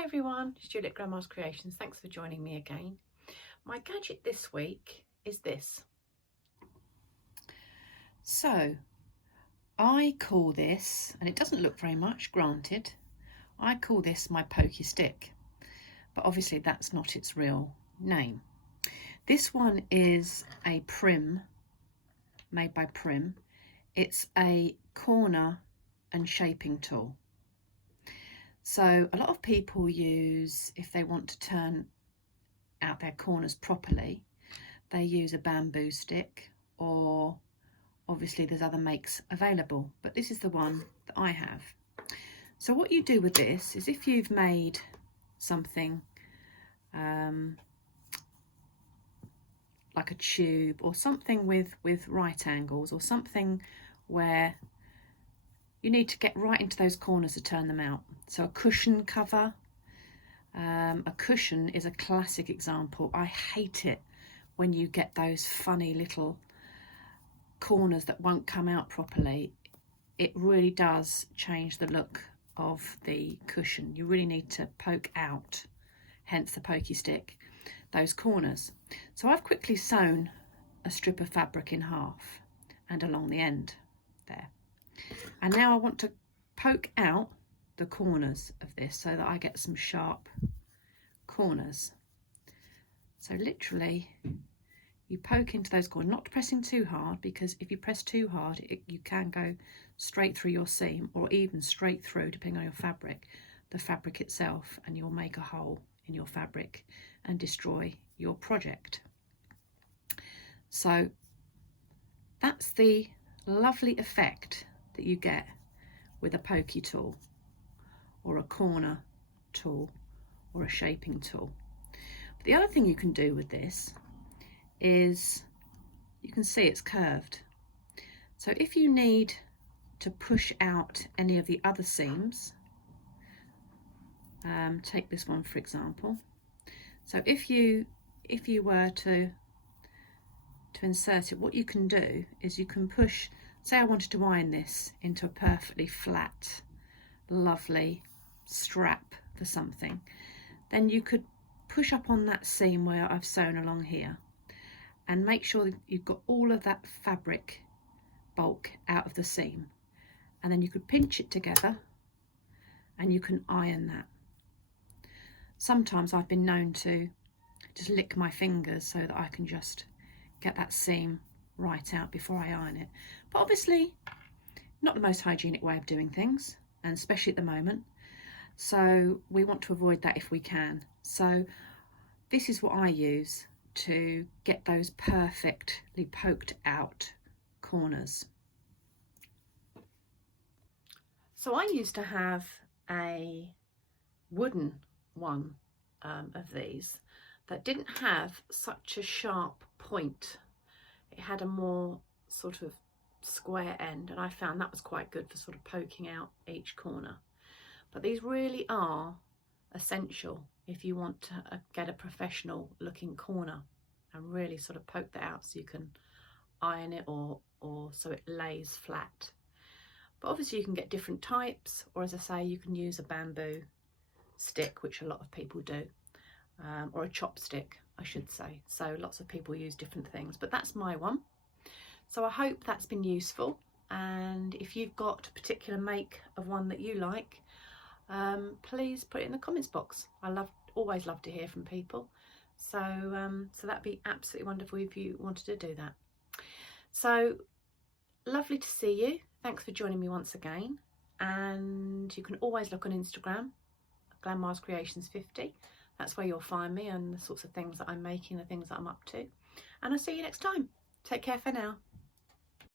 Hi everyone, it's Juliet Grandma's Creations. Thanks for joining me again. My gadget this week is this. So I call this, and it doesn't look very much, granted, I call this my pokey stick, but obviously that's not its real name. This one is a Prym, made by Prym. It's a corner and shaping tool. So a lot of people use, if they want to turn out their corners properly, they use a bamboo stick, or obviously there's other makes available, but this is the one that I have. So what you do with this is, if you've made something like a tube or something with right angles, or something where you need to get right into those corners to turn them out. So a cushion cover. A cushion is a classic example. I hate it when you get those funny little corners that won't come out properly. It really does change the look of the cushion. You really need to poke out, hence the pokey stick, those corners. So I've quickly sewn a strip of fabric in half and along the end there. And now I want to poke out the corners of this so that I get some sharp corners. So literally you poke into those corners, not pressing too hard, because if you press too hard you can go straight through your seam, or even straight through, depending on your fabric, the fabric itself, and you'll make a hole in your fabric and destroy your project. So that's the lovely effect that you get with a pokey tool, or a corner tool, or a shaping tool. But the other thing you can do with this is, you can see it's curved. So if you need to push out any of the other seams, take this one for example. So if you were to insert it, what you can do is you can push, say I wanted to iron this into a perfectly flat, lovely strap for something, then you could push up on that seam where I've sewn along here and make sure that you've got all of that fabric bulk out of the seam, and then you could pinch it together and you can iron that. Sometimes I've been known to just lick my fingers so that I can just get that seam right out before I iron it. But obviously not the most hygienic way of doing things, and especially at the moment, so we want to avoid that if we can. So this is what I use to get those perfectly poked out corners. So I used to have a wooden one of these that didn't have such a sharp point. It had a more sort of square end, and I found that was quite good for sort of poking out each corner. But these really are essential if you want to get a professional looking corner and really sort of poke that out so you can iron it, or so it lays flat. But obviously you can get different types, or as I say, you can use a bamboo stick, which a lot of people do, or a chopstick I should say. So lots of people use different things, but that's my one. So I hope that's been useful, and if you've got a particular make of one that you like, please put it in the comments box. I always love to hear from people, so that'd be absolutely wonderful if you wanted to do that. So lovely to see you. Thanks for joining me once again, and you can always look on Instagram, Grandma's Creations 50. That's where you'll find me and the sorts of things that I'm making, the things that I'm up to, and I'll see you next time. Take care for now.